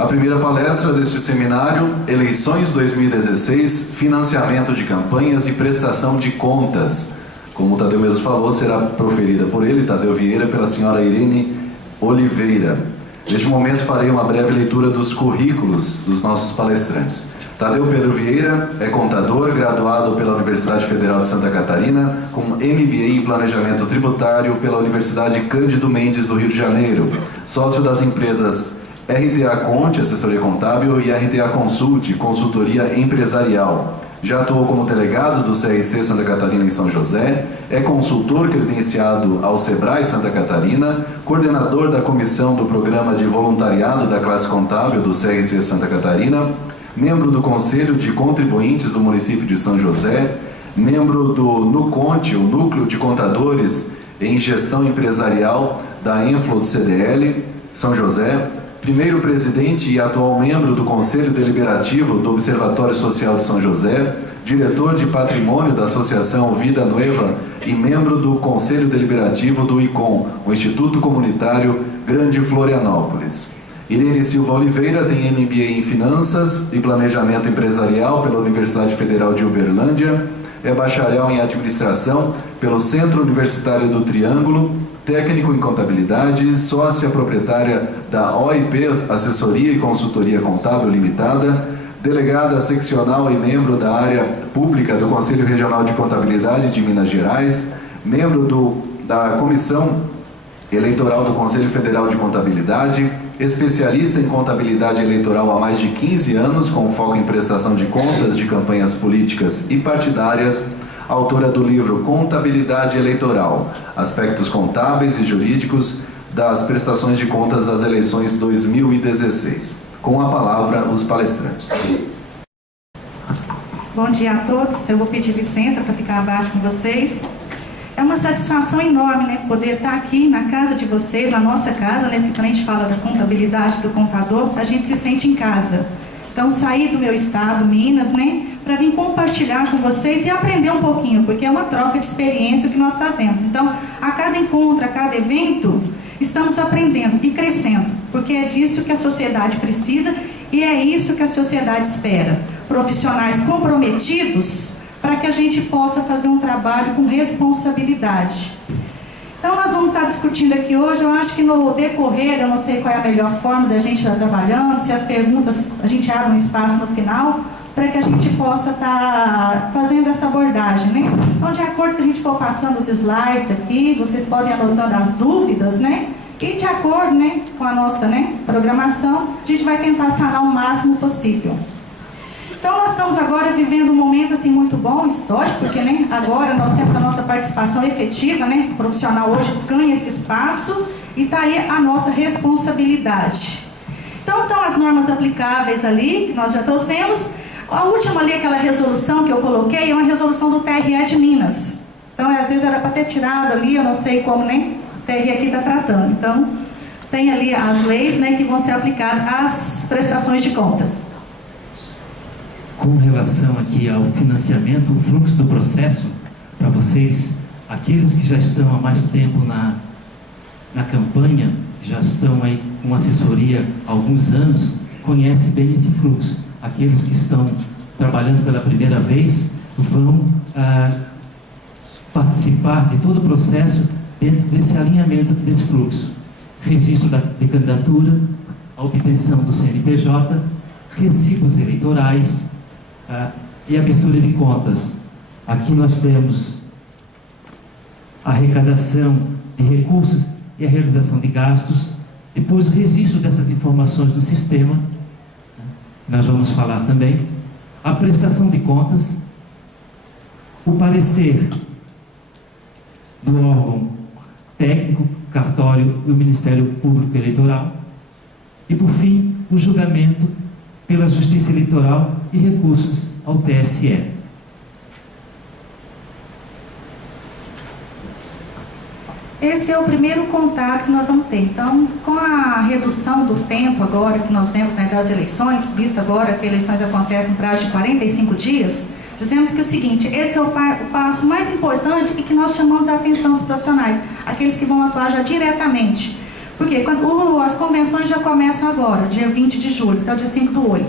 A primeira palestra deste seminário, Eleições 2016, Financiamento de Campanhas e Prestação de Contas. Como o Tadeu mesmo falou, será proferida por ele, Tadeu Vieira, pela senhora Irene Oliveira. Neste momento farei uma breve leitura dos currículos dos nossos palestrantes. Tadeu Pedro Vieira é contador, graduado pela Universidade Federal de Santa Catarina, com MBA em Planejamento Tributário pela Universidade Cândido Mendes do Rio de Janeiro, sócio das empresas RTA Conte, assessoria contábil, e RTA Consult, consultoria empresarial. Já atuou como delegado do CRC Santa Catarina em São José, é consultor credenciado ao Sebrae Santa Catarina, coordenador da comissão do programa de voluntariado da classe contábil do CRC Santa Catarina, membro do Conselho de Contribuintes do município de São José, membro do NUCONTE, o Núcleo de Contadores em Gestão Empresarial da Enflo CDL, São José, primeiro presidente e atual membro do Conselho Deliberativo do Observatório Social de São José, diretor de Patrimônio da Associação Vida Nueva e membro do Conselho Deliberativo do ICOM, o Instituto Comunitário Grande Florianópolis. Irene Silva Oliveira tem MBA em Finanças e Planejamento Empresarial pela Universidade Federal de Uberlândia, é bacharel em Administração pelo Centro Universitário do Triângulo, técnico em Contabilidade, sócia proprietária da OIP Assessoria e Consultoria Contábil Limitada, delegada seccional e membro da área pública do Conselho Regional de Contabilidade de Minas Gerais, membro da Comissão Eleitoral do Conselho Federal de Contabilidade, especialista em contabilidade eleitoral há mais de 15 anos, com foco em prestação de contas de campanhas políticas e partidárias, autora do livro Contabilidade Eleitoral, Aspectos Contábeis e Jurídicos das Prestações de Contas das Eleições 2016. Com a palavra, os palestrantes. Bom dia a todos, eu vou pedir licença para ficar abaixo com vocês. É uma satisfação enorme, né, poder estar aqui na casa de vocês, na nossa casa, né, porque quando a gente fala da contabilidade do contador, a gente se sente em casa. Então, saí do meu estado, Minas, né, para vir compartilhar com vocês e aprender um pouquinho, porque é uma troca de experiência o que nós fazemos. Então, a cada encontro, a cada evento, estamos aprendendo e crescendo, porque é disso que a sociedade precisa e é isso que a sociedade espera. Profissionais comprometidos para que a gente possa fazer um trabalho com responsabilidade. Então, nós vamos estar discutindo aqui hoje, eu acho que no decorrer, eu não sei qual é a melhor forma da gente estar trabalhando, se as perguntas, a gente abre um espaço no final, para que a gente possa estar fazendo essa abordagem, né? Então, de acordo que a gente for passando os slides aqui, vocês podem anotando as dúvidas, né? E de acordo, né, com a nossa, né, programação, a gente vai tentar sanar o máximo possível. Então, nós estamos agora vivendo um momento assim muito bom, histórico, porque, né, agora nós temos a nossa participação efetiva, né, o profissional hoje ganha esse espaço e está aí a nossa responsabilidade. Então, estão as normas aplicáveis ali, que nós já trouxemos. A última ali, aquela resolução que eu coloquei, é uma resolução do TRE de Minas. Então, às vezes era para ter tirado ali, eu não sei como, né, o TRE aqui está tratando. Então, tem ali as leis, né, que vão ser aplicadas às prestações de contas. Com relação aqui ao financiamento, o fluxo do processo, para vocês, aqueles que já estão há mais tempo na campanha, já estão aí com assessoria há alguns anos, conhecem bem esse fluxo. Aqueles que estão trabalhando pela primeira vez vão participar de todo o processo dentro desse alinhamento desse fluxo. Registro de candidatura, a obtenção do CNPJ, recibos eleitorais, e abertura de contas. Aqui nós temos a arrecadação de recursos e a realização de gastos, depois o registro dessas informações no sistema, nós vamos falar também, a prestação de contas, o parecer do órgão técnico, cartório e o Ministério Público Eleitoral, e por fim, o julgamento pela Justiça Eleitoral e recursos ao TSE. Esse é o primeiro contato que nós vamos ter. Então, com a redução do tempo agora que nós vemos, né, das eleições, visto agora que eleições acontecem no prazo de 45 dias, dizemos que é o seguinte, esse é o passo mais importante e que nós chamamos a atenção dos profissionais, aqueles que vão atuar já diretamente. Porque as convenções já começam agora, dia 20 de julho, até o dia 5/8.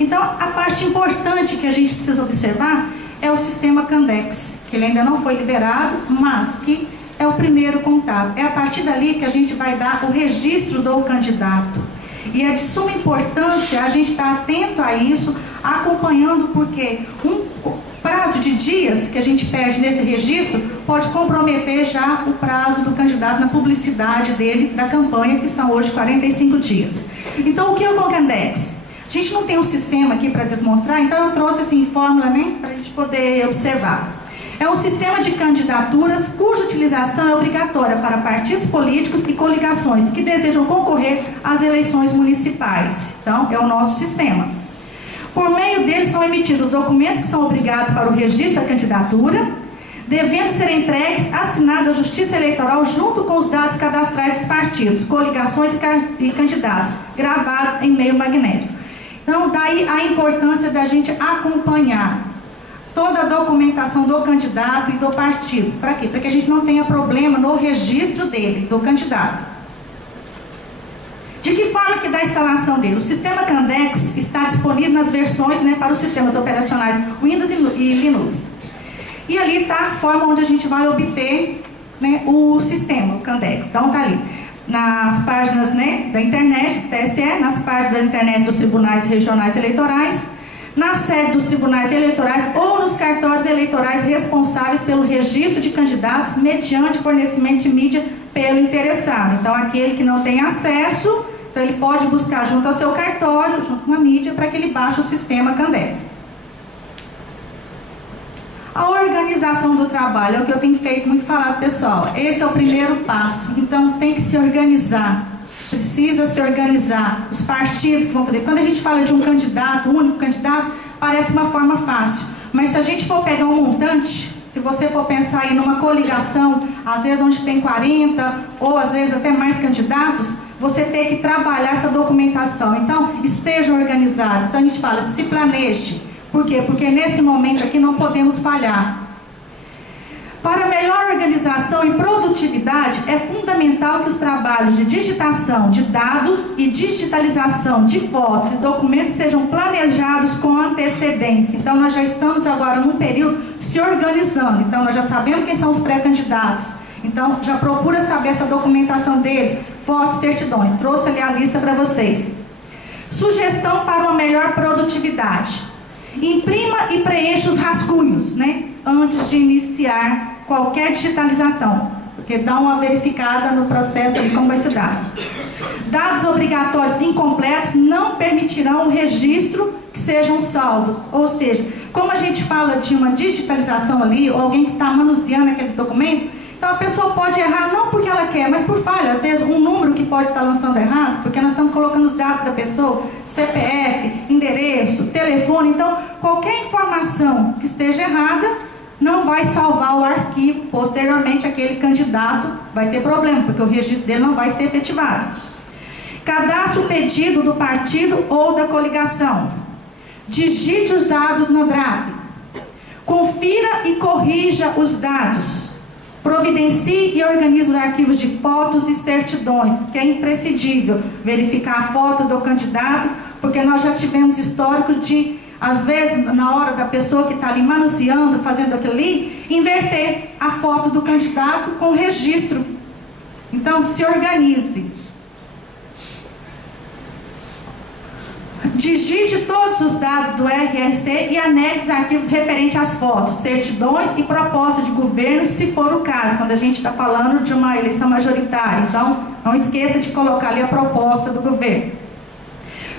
Então, a parte importante que a gente precisa observar é o sistema Candex, que ele ainda não foi liberado, mas que é o primeiro contato. É a partir dali que a gente vai dar o registro do candidato. E é de suma importância a gente estar atento a isso, acompanhando, porque um prazo de dias que a gente perde nesse registro pode comprometer já o prazo do candidato na publicidade dele, da campanha, que são hoje 45 dias. Então, o que é o Candex? A gente não tem um sistema aqui para demonstrar, então eu trouxe assim fórmula, né, para a gente poder observar. É um sistema de candidaturas cuja utilização é obrigatória para partidos políticos e coligações que desejam concorrer às eleições municipais. Então, é o nosso sistema. Por meio dele são emitidos documentos que são obrigados para o registro da candidatura, devendo ser entregues, assinados à Justiça Eleitoral junto com os dados cadastrais dos partidos, coligações e candidatos, gravados em meio magnético. Então, daí a importância da gente acompanhar toda a documentação do candidato e do partido. Para quê? Para que a gente não tenha problema no registro dele, do candidato. De que forma que dá a instalação dele? O sistema Candex está disponível nas versões, né, para os sistemas operacionais Windows e Linux. E ali está a forma onde a gente vai obter, né, o sistema, o Candex. Então está ali nas páginas, né, da internet, do TSE, nas páginas da internet dos tribunais regionais eleitorais, na sede dos tribunais eleitorais ou nos cartórios eleitorais responsáveis pelo registro de candidatos mediante fornecimento de mídia pelo interessado. Então, aquele que não tem acesso, então ele pode buscar junto ao seu cartório, junto com a mídia, para que ele baixe o sistema Candex. A organização do trabalho é o que eu tenho feito muito falar, pessoal. Esse é o primeiro passo. Então, tem que se organizar. Precisa se organizar. Os partidos que vão fazer. Quando a gente fala de um candidato, um único candidato, parece uma forma fácil. Mas se a gente for pegar um montante, se você for pensar aí numa coligação, às vezes onde tem 40 ou às vezes até mais candidatos, você tem que trabalhar essa documentação. Então, estejam organizados. Então, a gente fala, se planeje. Por quê? Porque nesse momento aqui não podemos falhar. Para melhor organização e produtividade, é fundamental que os trabalhos de digitação de dados e digitalização de fotos e documentos sejam planejados com antecedência. Então, nós já estamos agora num período se organizando. Então, nós já sabemos quem são os pré-candidatos. Então, já procura saber essa documentação deles, fotos, certidões. Trouxe ali a lista para vocês. Sugestão para uma melhor produtividade. Imprima e preencha os rascunhos, né, antes de iniciar qualquer digitalização, porque dá uma verificada no processo de como vai ser dado. Dados obrigatórios incompletos não permitirão o registro que sejam salvos. Ou seja, como a gente fala de uma digitalização ali, ou alguém que está manuseando aquele documento, então a pessoa pode errar não porque ela quer, mas por falha. Às vezes um número que pode estar lançando errado, porque nós estamos colocando os dados da pessoa, CPF, endereço, telefone. Então, qualquer informação que esteja errada não vai salvar o arquivo. Posteriormente, aquele candidato vai ter problema, porque o registro dele não vai ser efetivado. Cadastre o pedido do partido ou da coligação. Digite os dados no DRAP. Confira e corrija os dados. Providencie e organize os arquivos de fotos e certidões, que é imprescindível verificar a foto do candidato, porque nós já tivemos histórico de, às vezes, na hora da pessoa que está ali manuseando, fazendo aquilo ali, inverter a foto do candidato com o registro. Então, se organize. Digite todos os dados do RRC e anexe os arquivos referentes às fotos, certidões e proposta de governo, se for o caso, quando a gente está falando de uma eleição majoritária. Então, não esqueça de colocar ali a proposta do governo.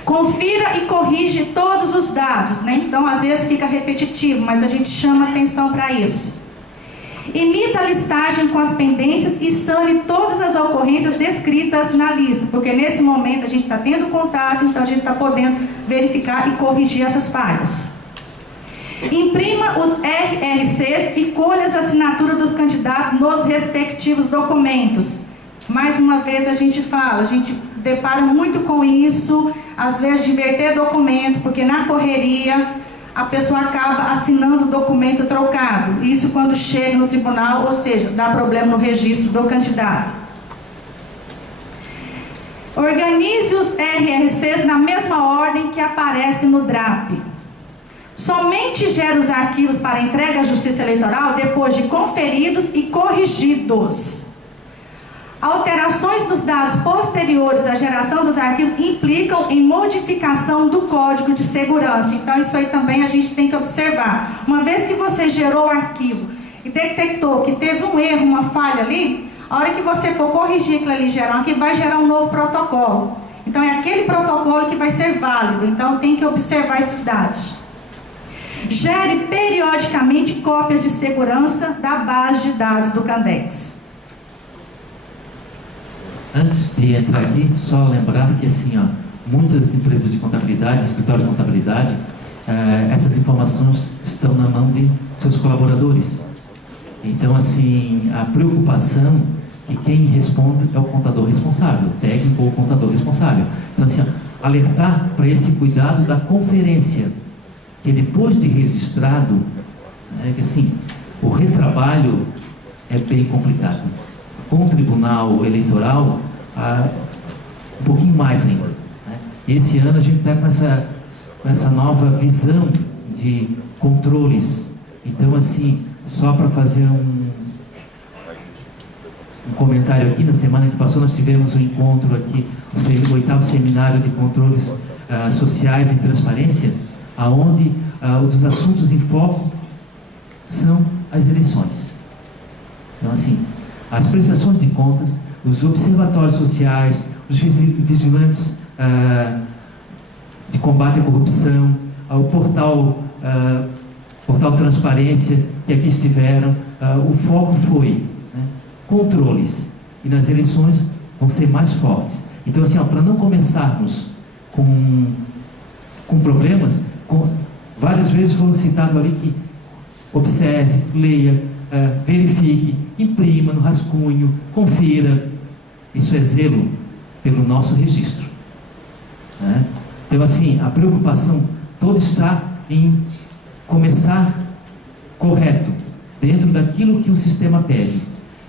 Confira e corrige todos os dados, né? Então, às vezes fica repetitivo, mas a gente chama atenção para isso. Imita a listagem com as pendências e sane todas as ocorrências descritas na lista, porque nesse momento a gente está tendo contato, então a gente está podendo verificar e corrigir essas falhas. Imprima os RRCs e colha as assinaturas dos candidatos nos respectivos documentos. Mais uma vez a gente fala, a gente depara muito com isso, às vezes de inverter documento, porque na correria a pessoa acaba assinando o documento trocado. Isso quando chega no tribunal, ou seja, dá problema no registro do candidato. Organize os RRCs na mesma ordem que aparece no DRAP. Somente gera os arquivos para entrega à Justiça Eleitoral depois de conferidos e corrigidos. Alterações dos dados posteriores à geração dos arquivos implicam em modificação do Código de Segurança. Então, isso aí também a gente tem que observar. Uma vez que você gerou o arquivo e detectou que teve um erro, uma falha ali, a hora que você for corrigir aquilo ali, gerar um arquivo, vai gerar um novo protocolo. Então, é aquele protocolo que vai ser válido. Então, tem que observar esses dados. Gere periodicamente cópias de segurança da base de dados do Candex. Antes de entrar aqui, só lembrar que assim, ó, muitas empresas de contabilidade, escritório de contabilidade, essas informações estão na mão de seus colaboradores. Então, assim, a preocupação que quem responde é o contador responsável, o técnico ou o contador responsável. Então, assim, ó, alertar para esse cuidado da conferência, que depois de registrado, que assim, o retrabalho é bem complicado. Com o Tribunal Eleitoral, um pouquinho mais ainda. Né? Esse ano a gente está com essa nova visão de controles. Então, assim, só para fazer um comentário aqui, na semana que passou nós tivemos um encontro aqui, o 8º Seminário de Controles Sociais e Transparência, onde um dos assuntos em foco são as eleições. Então, assim, as prestações de contas, os observatórios sociais, os vigilantes de combate à corrupção, o portal Transparência, que aqui estiveram, o foco foi, né, controles, e nas eleições vão ser mais fortes. Então, assim, para não começarmos com problemas, várias vezes foram citados ali que observe, leia, verifique, imprima no rascunho, confira. Isso é zelo pelo nosso registro. Né? Então, assim, a preocupação toda está em começar correto, dentro daquilo que o sistema pede.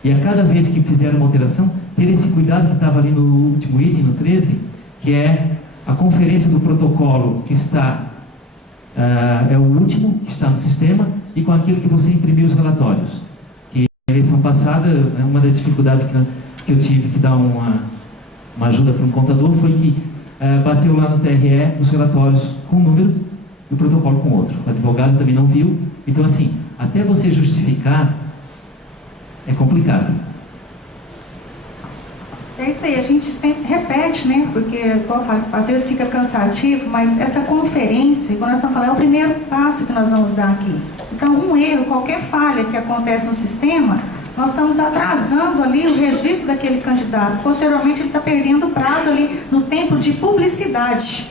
E a cada vez que fizer uma alteração, ter esse cuidado que estava ali no último item, no 13, que é a conferência do protocolo que está, é o último que está no sistema, e com aquilo que você imprimiu os relatórios. Que na eleição passada, uma das dificuldades que eu tive que dar uma ajuda para um contador foi que bateu lá no TRE os relatórios com um número e o protocolo com outro. O advogado também não viu. Então, assim, até você justificar é complicado. É isso aí, a gente sempre repete, né? Porque, como eu falo, às vezes fica cansativo, mas essa conferência, quando nós estamos falando, é o primeiro passo que nós vamos dar aqui. Então, um erro, qualquer falha que acontece no sistema, nós estamos atrasando ali o registro daquele candidato. Posteriormente, ele está perdendo prazo ali no tempo de publicidade.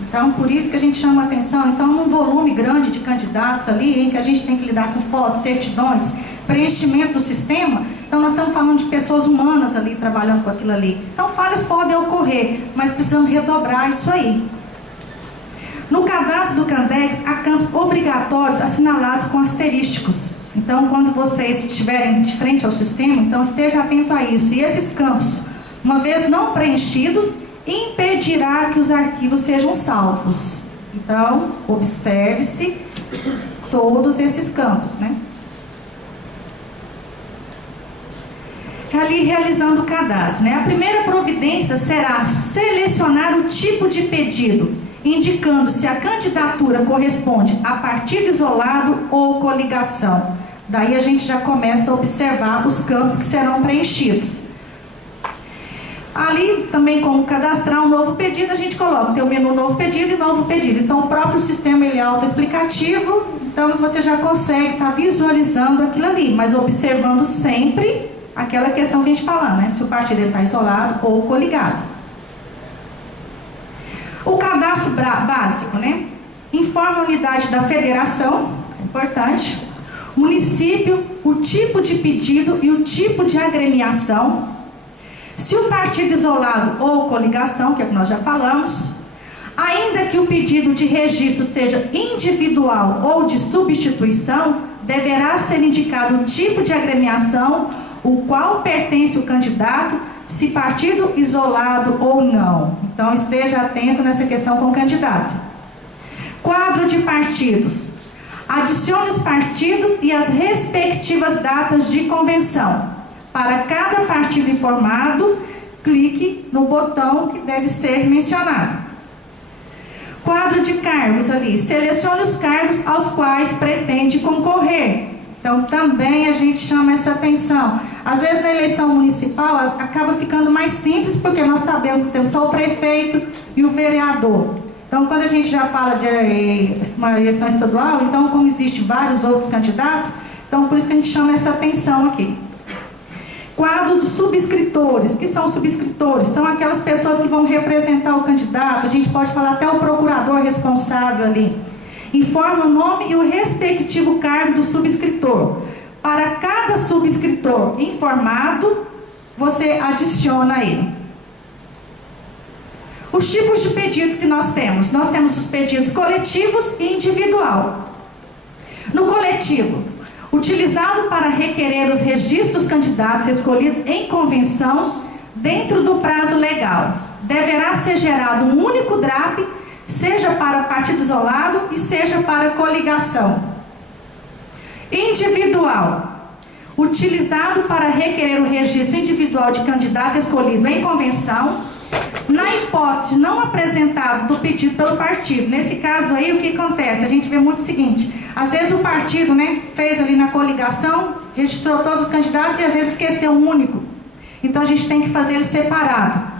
Então, por isso que a gente chama a atenção. Então, num volume grande de candidatos ali, em que a gente tem que lidar com fotos, certidões, preenchimento do sistema, então nós estamos falando de pessoas humanas ali, trabalhando com aquilo ali. Então, falhas podem ocorrer, mas precisamos redobrar isso aí. No cadastro do Candex, há campos obrigatórios assinalados com asterísticos. Então, quando vocês estiverem de frente ao sistema, então esteja atento a isso. E esses campos, uma vez não preenchidos, impedirá que os arquivos sejam salvos. Então, observe-se todos esses campos, né? Ali realizando o cadastro, né? A primeira providência será selecionar o tipo de pedido, indicando se a candidatura corresponde a partido isolado ou coligação. Daí a gente já começa a observar os campos que serão preenchidos. Ali também, como cadastrar um novo pedido, a gente coloca, tem o menu novo pedido e novo pedido. Então o próprio sistema ele é autoexplicativo, então você já consegue estar visualizando aquilo ali, mas observando sempre aquela questão que a gente fala, né? Se o partido está isolado ou coligado. O cadastro básico, né? Informa a unidade da federação, é importante, município, o tipo de pedido e o tipo de agremiação. Se o partido isolado ou coligação, que é o que nós já falamos, ainda que o pedido de registro seja individual ou de substituição, deverá ser indicado o tipo de agremiação, o qual pertence o candidato, se partido isolado ou não. Então, esteja atento nessa questão com o candidato. Quadro de partidos. Adicione os partidos e as respectivas datas de convenção. Para cada partido informado, clique no botão que deve ser mencionado. Quadro de cargos ali. Selecione os cargos aos quais pretende concorrer. Então, também a gente chama essa atenção. Às vezes, na eleição municipal, acaba ficando mais simples, porque nós sabemos que temos só o prefeito e o vereador. Então, quando a gente já fala de uma eleição estadual, então, como existem vários outros candidatos, então, por isso que a gente chama essa atenção aqui. Quadro dos subscritores. O que são subscritores? São aquelas pessoas que vão representar o candidato, a gente pode falar até o procurador responsável ali. Informa o nome e o respectivo cargo do subscritor. Para cada subscritor informado, você adiciona ele. Os tipos de pedidos que nós temos. Nós temos os pedidos coletivos e individual. No coletivo, utilizado para requerer os registros dos candidatos escolhidos em convenção dentro do prazo legal. Deverá ser gerado um único DRAP, seja para partido isolado e seja para coligação. Individual. Utilizado para requerer o registro individual de candidato escolhido em convenção, na hipótese não apresentado do pedido pelo partido. Nesse caso aí, o que acontece? A gente vê muito o seguinte, às vezes o partido, fez ali na coligação, registrou todos os candidatos e às vezes esqueceu um único. Então a gente tem que fazer ele separado.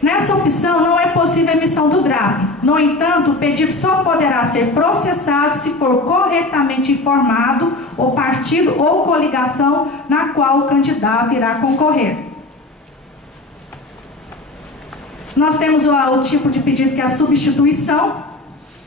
Nessa opção não é possível a emissão do DRAP. No entanto, o pedido só poderá ser processado se for corretamente informado o partido ou coligação na qual o candidato irá concorrer. Nós temos o tipo de pedido que é a substituição,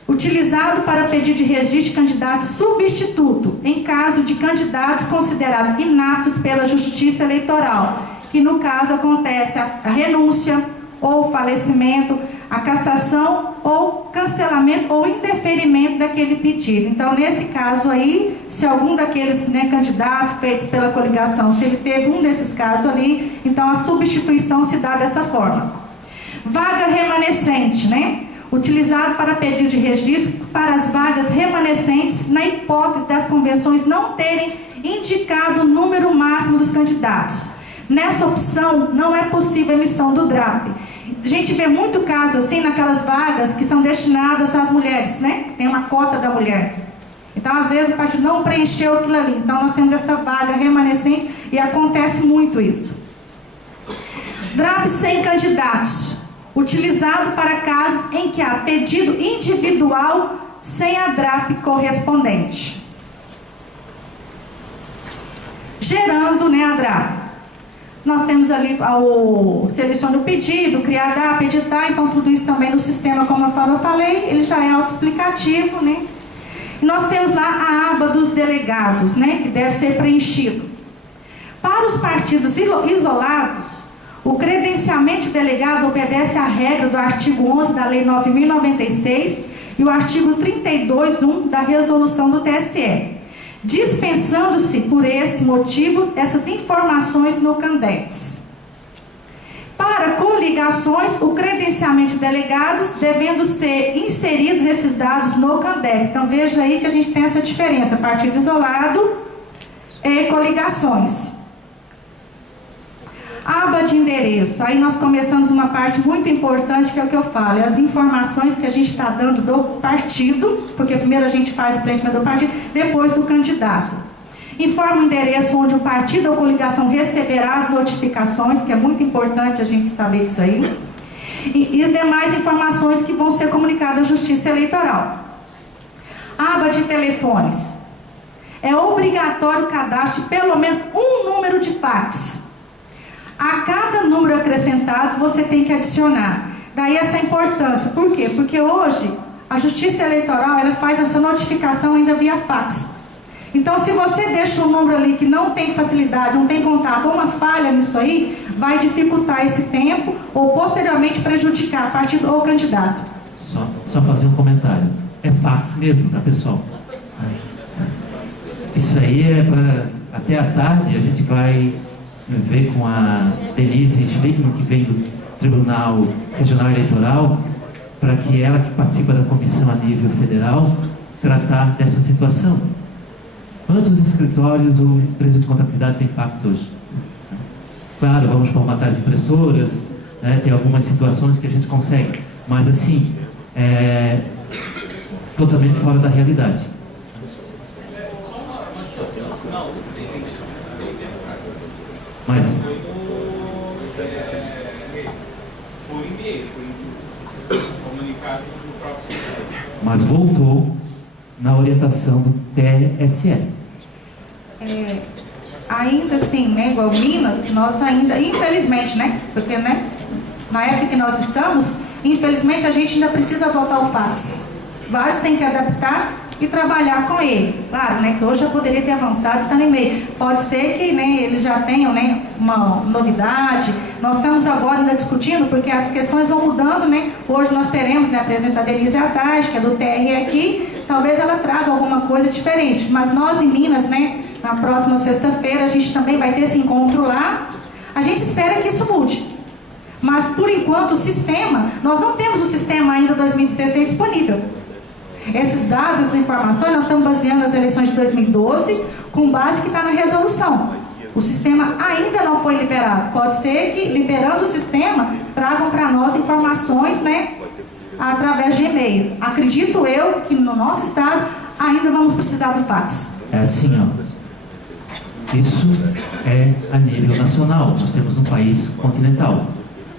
utilizado para pedido de registro de candidato substituto, em caso de candidatos considerados inaptos pela Justiça Eleitoral, que no caso acontece a renúncia, ou falecimento, a cassação, ou cancelamento, ou indeferimento daquele pedido. Então, nesse caso aí, se algum daqueles candidatos feitos pela coligação, se ele teve um desses casos ali, então a substituição se dá dessa forma. Vaga remanescente, utilizado para pedido de registro para as vagas remanescentes, na hipótese das convenções não terem indicado o número máximo dos candidatos. Nessa opção, não é possível a emissão do DRAP. A gente vê muito caso assim, naquelas vagas que são destinadas às mulheres, Tem uma cota da mulher. Então, às vezes, o partido não preencheu aquilo ali. Então, nós temos essa vaga remanescente e acontece muito isso. DRAP sem candidatos. Utilizado para casos em que há pedido individual sem a DRAP correspondente. Gerando, a DRAP. Nós temos ali seleciona o pedido, criar DAP, editar, então tudo isso também no sistema, como eu falei, ele já é autoexplicativo, E nós temos lá a aba dos delegados, que deve ser preenchido. Para os partidos isolados, o credenciamento de delegado obedece à regra do artigo 11 da Lei 9.096 e o artigo 32.1 da resolução do TSE. Dispensando-se, por esse motivo, essas informações no Candex. Para coligações, o credenciamento de delegados devendo ser inseridos esses dados no Candex. Então, veja aí que a gente tem essa diferença, partido isolado e coligações. Aba de endereço. Aí nós começamos uma parte muito importante, que é o que eu falo, as informações que a gente está dando do partido, porque primeiro a gente faz o preenchimento do partido, depois do candidato. Informa o endereço onde o partido ou coligação receberá as notificações, que é muito importante a gente saber disso aí, e demais informações que vão ser comunicadas à Justiça Eleitoral. Aba de telefones. É obrigatório o cadastro de pelo menos um número de fax. A cada número acrescentado, você tem que adicionar. Daí essa importância. Por quê? Porque hoje, a Justiça Eleitoral, ela faz essa notificação ainda via fax. Então, se você deixa um número ali que não tem facilidade, não tem contato, ou uma falha nisso aí, vai dificultar esse tempo, ou posteriormente prejudicar partido ou candidato. Só fazer um comentário. É fax mesmo, tá, pessoal? Isso aí é para... Até à tarde a gente vai ver com a Denise Schlickman, que vem do Tribunal Regional Eleitoral, para que ela, que participa da comissão a nível federal, tratar dessa situação. Quantos escritórios ou empresas de contabilidade têm fax hoje? Claro, vamos formatar as impressoras, né, tem algumas situações que a gente consegue, mas assim, totalmente fora da realidade. Mas voltou na orientação do TSE. Ainda assim, né, igual Minas, nós ainda, infelizmente, né, porque, né, na época que nós estamos, infelizmente a gente ainda precisa adotar o fax. Vários têm que adaptar e trabalhar com ele. Claro, né, que hoje já poderia ter avançado e está no e-mail. Pode ser que, né, eles já tenham, né, uma novidade. Nós estamos agora ainda discutindo, porque as questões vão mudando, né. Hoje nós teremos, né, a presença da Denise Haddad, que é do TRE aqui. Talvez ela traga alguma coisa diferente. Mas nós em Minas, né, na próxima sexta-feira, a gente também vai ter esse encontro lá. A gente espera que isso mude. Mas, por enquanto, o sistema, nós não temos o sistema ainda 2016 disponível. Esses dados, essas informações, nós estamos baseando nas eleições de 2012, com base que está na resolução. O sistema ainda não foi liberado. Pode ser que, liberando o sistema, tragam para nós informações, né, através de e-mail. Acredito eu que no nosso estado ainda vamos precisar do fax. É assim, ó. Isso é a nível nacional. Nós temos um país continental.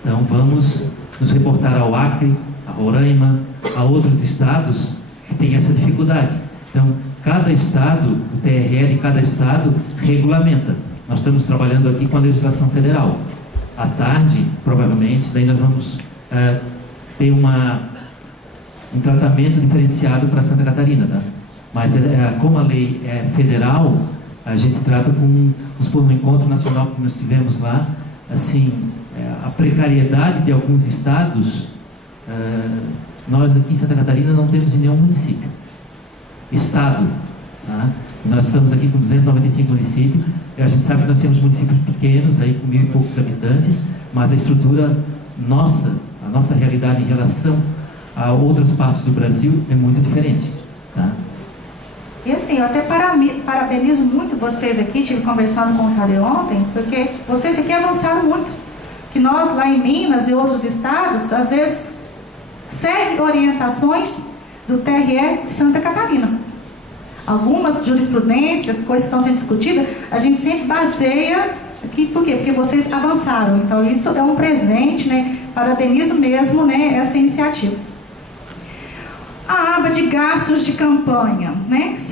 Então vamos nos reportar ao Acre, a Roraima, a outros estados que têm essa dificuldade. Então, cada estado, o TRE de cada estado regulamenta. Nós estamos trabalhando aqui com a legislação federal. À tarde, provavelmente, daí nós vamos ter um tratamento diferenciado para Santa Catarina, tá? Mas como a lei é federal, a gente trata vamos pôr um encontro nacional que nós tivemos lá, assim, a precariedade de alguns estados, nós aqui em Santa Catarina não temos em nenhum município. Estado, tá? Nós estamos aqui com 295 municípios, a gente sabe que nós temos municípios pequenos, aí com 1.000 e poucos habitantes, mas a estrutura nossa, a nossa realidade em relação a outras partes do Brasil é muito diferente, tá? E assim, eu até parabenizo muito vocês aqui, estive conversando com o Tadeu ontem, porque vocês aqui avançaram muito. Que nós lá em Minas e outros estados, às vezes, seguem orientações do TRE de Santa Catarina. Algumas jurisprudências, coisas que estão sendo discutidas, a gente sempre baseia aqui, por quê? Porque vocês avançaram. Então isso é um presente, né? Parabenizo mesmo, né, essa iniciativa. A aba de gastos de campanha, né, se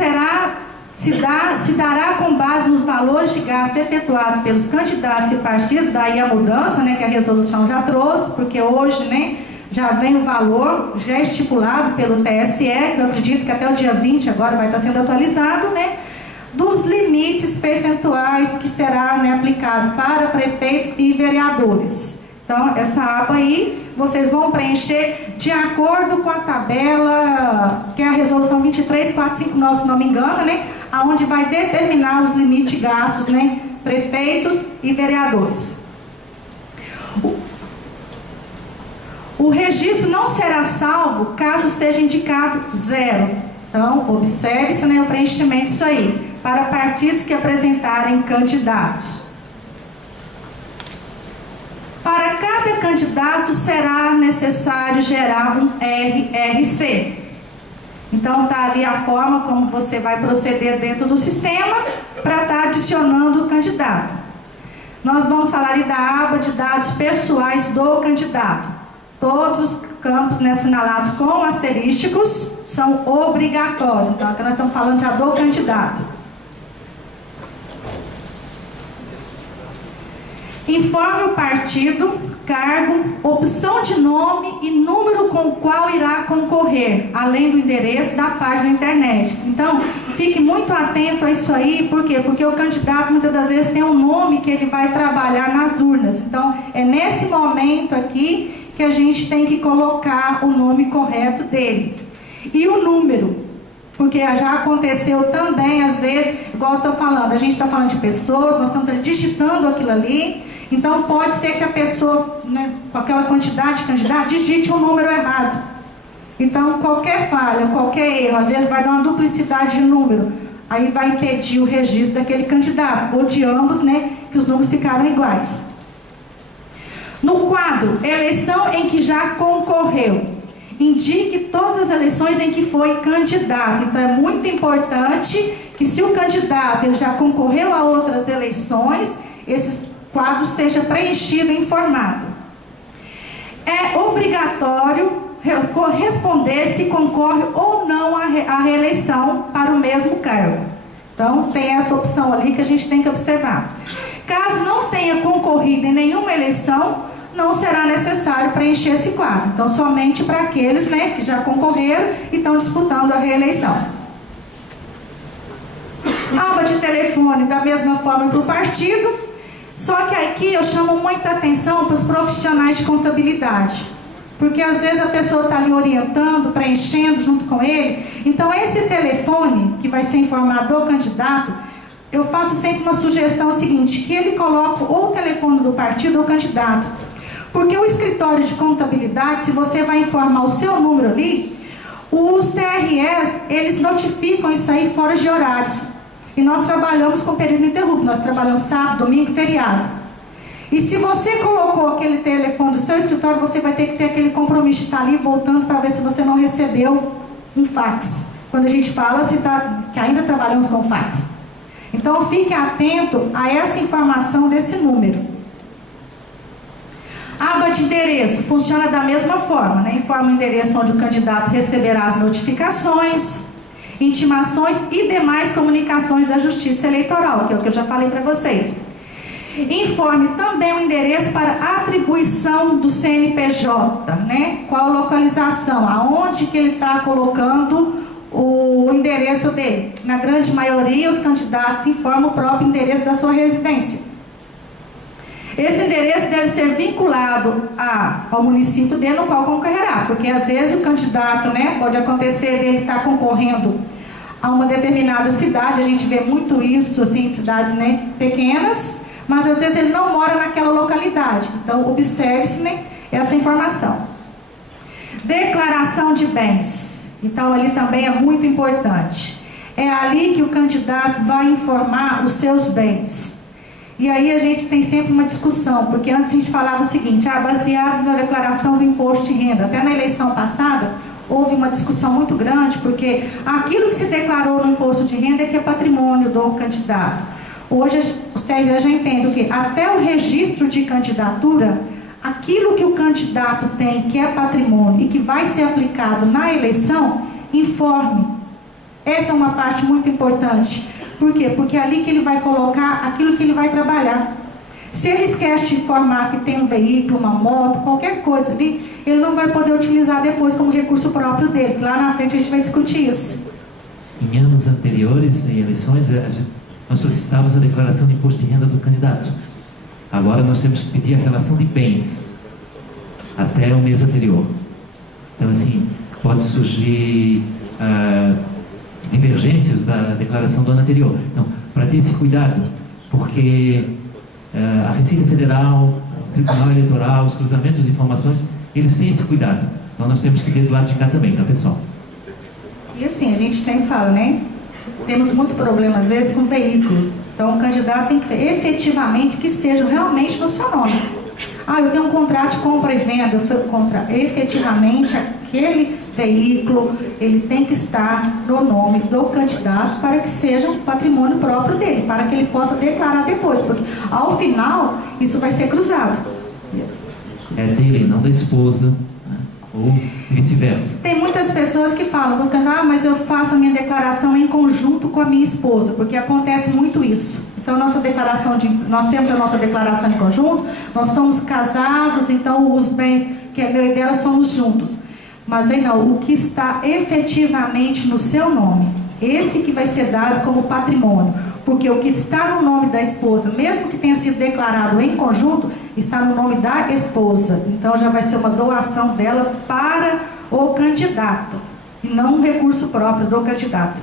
dará com base nos valores de gasto efetuados pelos candidatos e partidos, daí a mudança, né, que a resolução já trouxe, porque hoje, né, já vem o valor já estipulado pelo TSE, que eu acredito que até o dia 20 agora vai estar sendo atualizado, né, dos limites percentuais que será, né, aplicado para prefeitos e vereadores. Então, essa aba aí, vocês vão preencher de acordo com a tabela, que é a resolução 23459, se não me engano, né? Onde vai determinar os limites de gastos, né? Prefeitos e vereadores. O registro não será salvo caso esteja indicado 0. Então, observe-se, né, o preenchimento disso aí, para partidos que apresentarem candidatos. Para cada candidato será necessário gerar um RRC. Então, está ali a forma como você vai proceder dentro do sistema para estar adicionando o candidato. Nós vamos falar ali da aba de dados pessoais do candidato. Todos os campos, né, assinalados com asterísticos são obrigatórios. Então, aqui nós estamos falando já do candidato. Informe o partido, cargo, opção de nome e número com o qual irá concorrer, além do endereço da página da internet. Então, fique muito atento a isso aí, por quê? Porque o candidato muitas das vezes tem um nome que ele vai trabalhar nas urnas. Então, é nesse momento aqui que a gente tem que colocar o nome correto dele. E o número. Porque já aconteceu também, às vezes, igual eu estou falando, a gente está falando de pessoas, nós estamos digitando aquilo ali, então pode ser que a pessoa, né, com aquela quantidade de candidatos, digite um número errado. Então, qualquer falha, qualquer erro, às vezes vai dar uma duplicidade de número, aí vai impedir o registro daquele candidato, ou de ambos, né, que os números ficaram iguais. No quadro, eleição em que já concorreu, indique todas as eleições em que foi candidato. Então, é muito importante que, se o candidato ele já concorreu a outras eleições, esses quadros sejam preenchidos em formato. É obrigatório responder se concorre ou não à reeleição para o mesmo cargo. Então, tem essa opção ali que a gente tem que observar. Caso não tenha concorrido em nenhuma eleição, não será necessário preencher esse quadro. Então, somente para aqueles, né, que já concorreram e estão disputando a reeleição. Aba de telefone, da mesma forma para o partido, só que aqui eu chamo muita atenção para os profissionais de contabilidade, porque às vezes a pessoa está ali orientando, preenchendo junto com ele. Então, esse telefone que vai ser informado ao candidato, eu faço sempre uma sugestão seguinte, que ele coloque ou o telefone do partido ou candidato. Porque o escritório de contabilidade, se você vai informar o seu número ali, os TRS, eles notificam isso aí fora de horários. E nós trabalhamos com período ininterrupto, nós trabalhamos sábado, domingo e feriado. E se você colocou aquele telefone do seu escritório, você vai ter que ter aquele compromisso de estar ali voltando para ver se você não recebeu um fax. Quando a gente fala que ainda trabalhamos com fax. Então, fique atento a essa informação desse número. A aba de endereço funciona da mesma forma, né? Informa o endereço onde o candidato receberá as notificações, intimações e demais comunicações da Justiça Eleitoral, que é o que eu já falei para vocês. Informe também o endereço para atribuição do CNPJ, né? Qual a localização, aonde que ele está colocando o endereço dele. Na grande maioria, os candidatos informam o próprio endereço da sua residência. Esse endereço deve ser vinculado ao município dele no qual concorrerá, porque às vezes o candidato, né, pode acontecer dele estar concorrendo a uma determinada cidade, a gente vê muito isso assim, em cidades, né, pequenas, mas às vezes ele não mora naquela localidade. Então, observe-se, né, essa informação. Declaração de bens. Então, ali também é muito importante. É ali que o candidato vai informar os seus bens. E aí a gente tem sempre uma discussão, porque antes a gente falava o seguinte, baseado na declaração do imposto de renda. Até na eleição passada, houve uma discussão muito grande, porque aquilo que se declarou no imposto de renda é que é patrimônio do candidato. Hoje os TRS já entendem o quê? Até o registro de candidatura, aquilo que o candidato tem, que é patrimônio e que vai ser aplicado na eleição, informe. Essa é uma parte muito importante. Por quê? Porque é ali que ele vai colocar aquilo que ele vai trabalhar. Se ele esquece de informar que tem um veículo, uma moto, qualquer coisa ali, ele não vai poder utilizar depois como recurso próprio dele. Lá na frente a gente vai discutir isso. Em anos anteriores, em eleições, nós solicitávamos a declaração de imposto de renda do candidato. Agora nós temos que pedir a relação de bens até o mês anterior. Então, assim, pode surgir divergências da declaração do ano anterior. Então, para ter esse cuidado, porque a Receita Federal, o Tribunal Eleitoral, os cruzamentos de informações, eles têm esse cuidado. Então, nós temos que ver do lado de cá também, tá, pessoal? E assim, a gente sempre fala, né? Temos muito problema, às vezes, com veículos. Então, o candidato tem que ter efetivamente que estejam realmente no seu nome. Eu tenho um contrato de compra e venda, efetivamente aquele veículo, ele tem que estar no nome do candidato para que seja um patrimônio próprio dele, para que ele possa declarar depois, porque ao final isso vai ser cruzado. É dele, não da esposa, né? Ou vice-versa. Tem muitas pessoas que falam, mas eu faço a minha declaração em conjunto com a minha esposa, porque acontece muito isso. Então, nós temos a nossa declaração em conjunto, nós somos casados, então os bens que é meu e dela somos juntos. Mas aí não, o que está efetivamente no seu nome, esse que vai ser dado como patrimônio, porque o que está no nome da esposa, mesmo que tenha sido declarado em conjunto, está no nome da esposa. Então, já vai ser uma doação dela para o candidato. E não um recurso próprio do candidato.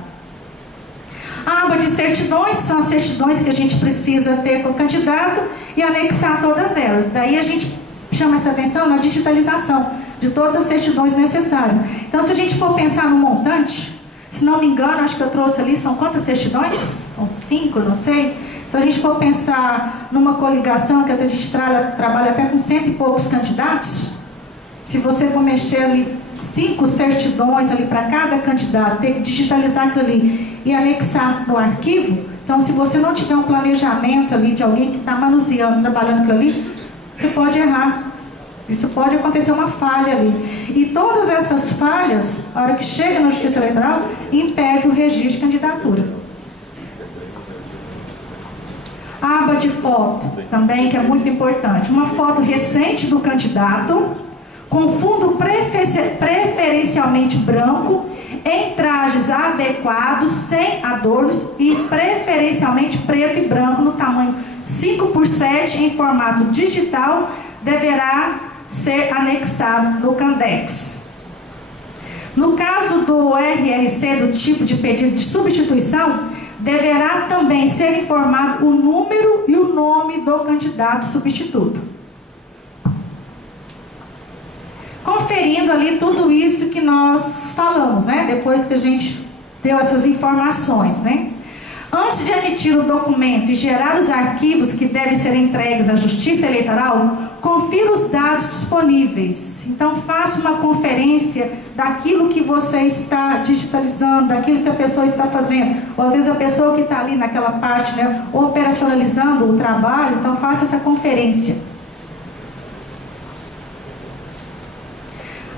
A aba de certidões, que são as certidões que a gente precisa ter com o candidato e anexar todas elas. Daí a gente chama essa atenção na digitalização de todas as certidões necessárias. Então, se a gente for pensar no montante, se não me engano, acho que eu trouxe ali, são quantas certidões? São 5, não sei. Se a gente for pensar numa coligação, que às vezes a gente trabalha até com 100 e poucos candidatos, se você for mexer ali 5 certidões ali para cada candidato, ter que digitalizar aquilo ali e anexar no arquivo, então se você não tiver um planejamento ali de alguém que está manuseando, trabalhando aquilo ali, você pode errar. Isso pode acontecer uma falha ali. E todas essas falhas, a hora que chega na Justiça Eleitoral, impede o registro de candidatura. A aba de foto, também, que é muito importante. Uma foto recente do candidato, com fundo preferencialmente branco, em trajes adequados, sem adornos e preferencialmente preto e branco, no tamanho 5x7, em formato digital, deverá ser anexado no Candex. No caso do RRC, do tipo de pedido de substituição, deverá também ser informado o número e o nome do candidato substituto. Conferindo ali tudo isso que nós falamos, né? Depois que a gente deu essas informações, né? Antes de emitir o documento e gerar os arquivos que devem ser entregues à Justiça Eleitoral, confira os dados disponíveis. Então, faça uma conferência daquilo que você está digitalizando, daquilo que a pessoa está fazendo. Ou, às vezes, a pessoa que está ali naquela parte, né, operacionalizando o trabalho, então, faça essa conferência.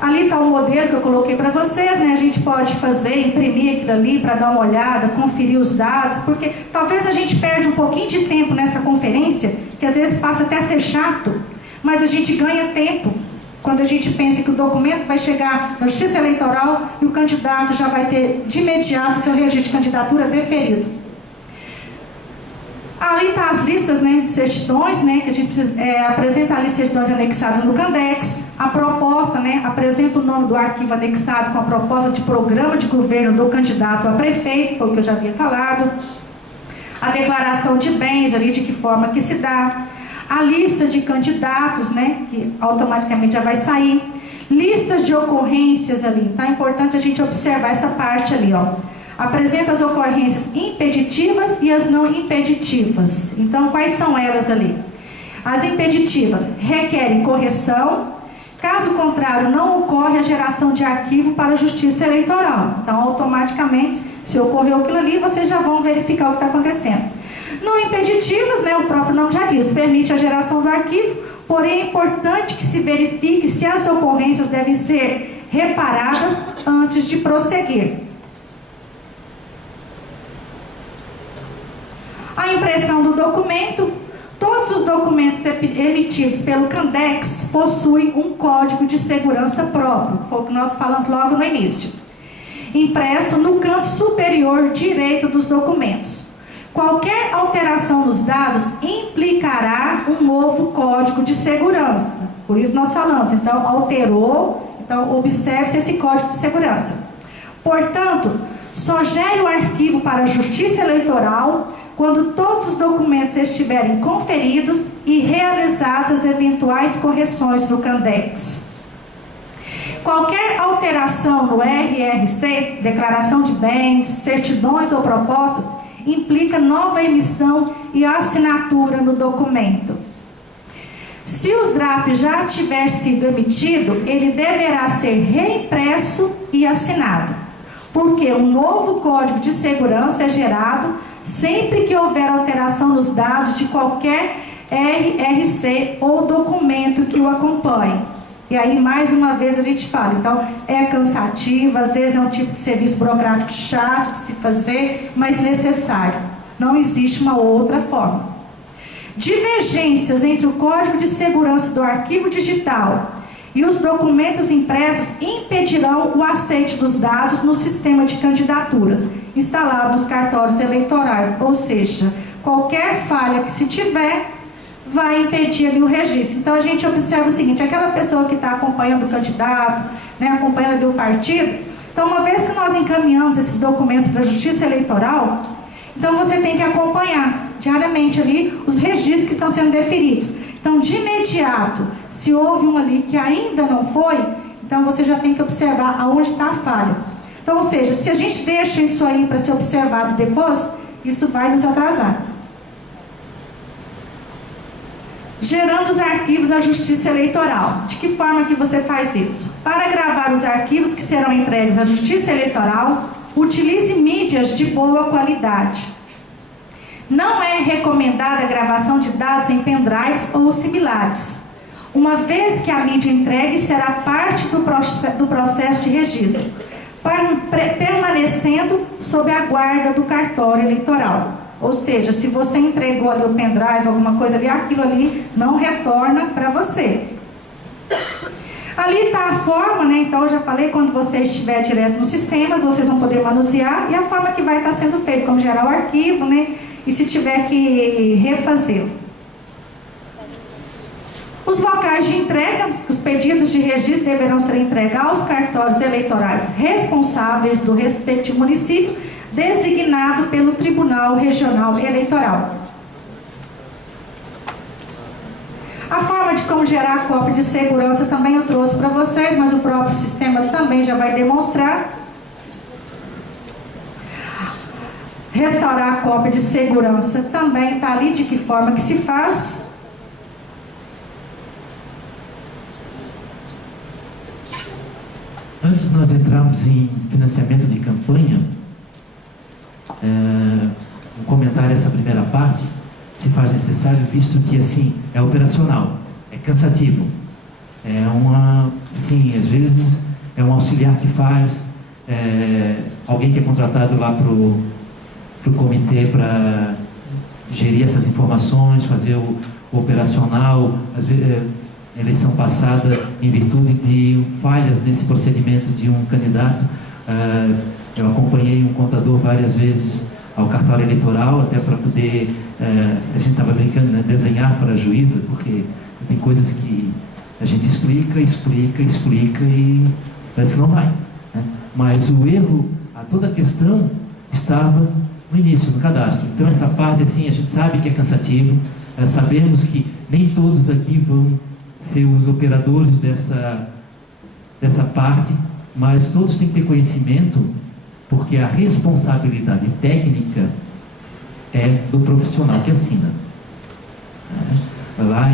Ali está o modelo que eu coloquei para vocês, né? A gente pode fazer, imprimir aquilo ali para dar uma olhada, conferir os dados, porque talvez a gente perde um pouquinho de tempo nessa conferência, que às vezes passa até a ser chato, mas a gente ganha tempo quando a gente pensa que o documento vai chegar na Justiça Eleitoral e o candidato já vai ter de imediato seu registro de candidatura deferido. Ali está as listas, né, de certidões, né, que a gente precisa apresentar ali certidões anexadas no Candex. A proposta, né, apresenta o nome do arquivo anexado com a proposta de programa de governo do candidato a prefeito, foi o que eu já havia falado. A declaração de bens ali, de que forma que se dá. A lista de candidatos, né, que automaticamente já vai sair. Listas de ocorrências ali, tá? É importante a gente observar essa parte ali, ó. Apresenta as ocorrências impeditivas e as não impeditivas. Então, quais são elas ali? As impeditivas requerem correção, caso contrário, não ocorre a geração de arquivo para a Justiça Eleitoral. Então, automaticamente, se ocorreu aquilo ali, vocês já vão verificar o que está acontecendo. Não impeditivas, né, o próprio nome já diz, permite a geração do arquivo, porém é importante que se verifique se as ocorrências devem ser reparadas antes de prosseguir. A impressão do documento. Todos os documentos emitidos pelo Candex possuem um código de segurança próprio, foi o que nós falamos logo no início, impresso no canto superior direito dos documentos. Qualquer alteração nos dados implicará um novo código de segurança. Por isso nós falamos, então alterou, então observe-se esse código de segurança. Portanto, só gere o arquivo para a Justiça Eleitoral quando todos os documentos estiverem conferidos e realizadas as eventuais correções no Candex. Qualquer alteração no RRC, declaração de bens, certidões ou propostas, implica nova emissão e assinatura no documento. Se o DRAP já tiver sido emitido, ele deverá ser reimpresso e assinado, porque um novo código de segurança é gerado sempre que houver alteração nos dados de qualquer RRC ou documento que o acompanhe. E aí, mais uma vez, a gente fala, então, é cansativo, às vezes é um tipo de serviço burocrático chato de se fazer, mas necessário. Não existe uma outra forma. Divergências entre o código de segurança do arquivo digital e os documentos impressos impedirão o aceite dos dados no sistema de candidaturas instalado nos cartórios eleitorais, ou seja, qualquer falha que se tiver vai impedir ali o registro. Então a gente observa o seguinte, aquela pessoa que está acompanhando o candidato, né, acompanhando ali o partido, Então, uma vez que nós encaminhamos esses documentos para a Justiça Eleitoral, então você tem que acompanhar diariamente ali os registros que estão sendo deferidos. Então, de imediato, se houve um ali que ainda não foi, então você já tem que observar aonde está a falha. Então, ou seja, se a gente deixa isso aí para ser observado depois, isso vai nos atrasar. Gerando os arquivos à Justiça Eleitoral. De que forma que você faz isso? Para gravar os arquivos que serão entregues à Justiça Eleitoral, utilize mídias de boa qualidade. Não é recomendada a gravação de dados em pendrives ou similares, uma vez que a mídia entregue será parte do processo de registro, permanecendo sob a guarda do cartório eleitoral. Ou seja, se você entregou ali o pendrive, alguma coisa ali, aquilo ali não retorna para você. Ali está a forma, né? Então eu já falei, quando você estiver direto nos sistemas, vocês vão poder manusear, e a forma que vai estar sendo feito, como gerar o arquivo, né? E se tiver que refazê-lo. Os locais de entrega, os pedidos de registro deverão ser entregues aos cartórios eleitorais responsáveis do respectivo município, designado pelo Tribunal Regional Eleitoral. A forma de como gerar a cópia de segurança também eu trouxe para vocês, mas o próprio sistema também já vai demonstrar. Restaurar a cópia de segurança também está ali, de que forma que se faz. Antes de nós entrarmos em financiamento de campanha, um comentário a essa primeira parte se faz necessário, visto que assim é operacional, é cansativo, assim, às vezes é um auxiliar que faz, alguém que é contratado lá para o comitê para gerir essas informações, fazer o operacional. Às vezes, eleição passada, em virtude de falhas nesse procedimento de um candidato, eu acompanhei um contador várias vezes ao cartório eleitoral, até para poder, a gente estava brincando, né, desenhar para a juíza, porque tem coisas que a gente explica e parece que não vai, né? Mas o erro, toda a questão estava no início, no cadastro. Então essa parte, assim, a gente sabe que é cansativo, sabemos que nem todos aqui vão ser os operadores dessa parte, mas todos têm que ter conhecimento, porque a responsabilidade técnica é do profissional que assina. Lá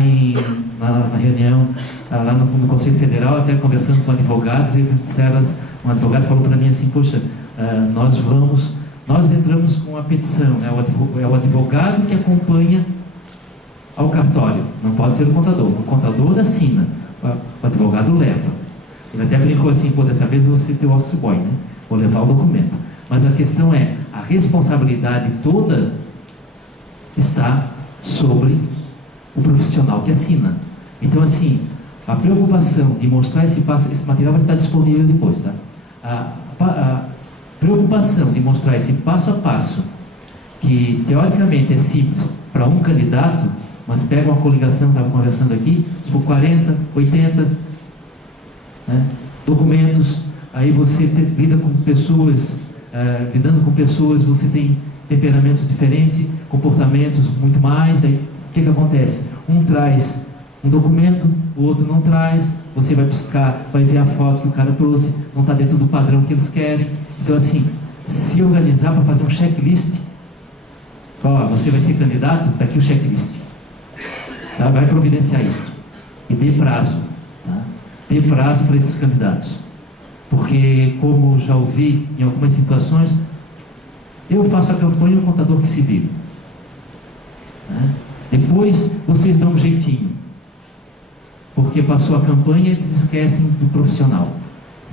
na reunião, lá no Conselho Federal, até conversando com advogados, eles disseram, um advogado falou para mim assim, poxa, nós entramos com a petição, né? É o advogado que acompanha ao cartório, não pode ser o contador assina, o advogado leva. Ele até brincou assim, pô, dessa vez você tem o office boy, né? Vou levar o documento. Mas a questão é, a responsabilidade toda está sobre o profissional que assina. Então, assim, a preocupação de mostrar esse material vai estar disponível depois, tá? A preocupação de mostrar esse passo a passo, que teoricamente é simples para um candidato, mas pega uma coligação, estava conversando aqui, por 40, 80, né, documentos, aí você lida com pessoas, lidando com pessoas, você tem temperamentos diferentes, comportamentos muito mais, aí o que acontece? Um traz um documento, o outro não traz, você vai buscar, vai ver a foto que o cara trouxe, não está dentro do padrão que eles querem. Então, assim, se organizar para fazer um checklist, ó, você vai ser candidato, está aqui o checklist, tá? Vai providenciar isso e dê prazo, tá? Dê prazo para esses candidatos, porque, como já ouvi em algumas situações, eu faço a campanha, o contador que se vira, né? Depois vocês dão um jeitinho, porque passou a campanha, eles esquecem do profissional,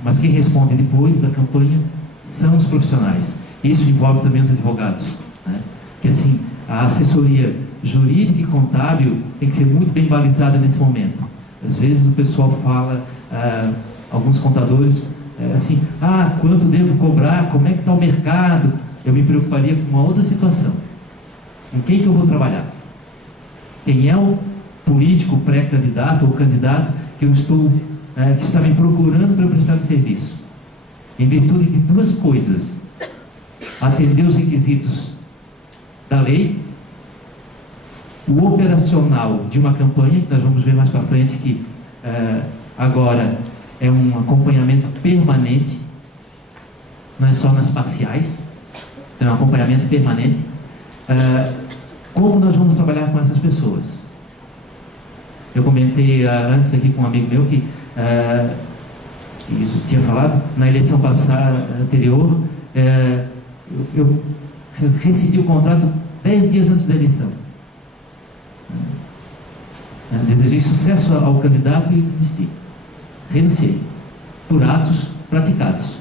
mas quem responde depois da campanha são os profissionais. Isso envolve também os advogados, né? Que assim, a assessoria jurídica e contábil tem que ser muito bem balizada nesse momento. Às vezes o pessoal fala, alguns contadores, assim, quanto devo cobrar, como é que está o mercado? Eu me preocuparia com uma outra situação. Com quem que eu vou trabalhar? Quem é o político pré-candidato ou candidato que eu estou, que está me procurando para eu prestar um serviço? em virtude de duas coisas: atender os requisitos da lei, o operacional de uma campanha, que nós vamos ver mais para frente, que agora é um acompanhamento permanente, não é só nas parciais, é um acompanhamento permanente. Como nós vamos trabalhar com essas pessoas? Eu comentei antes aqui com um amigo meu que eu tinha falado, na eleição anterior, eu rescindi o contrato 10 dias antes da eleição. Desejei sucesso ao candidato e desisti. Renunciei. Por atos praticados.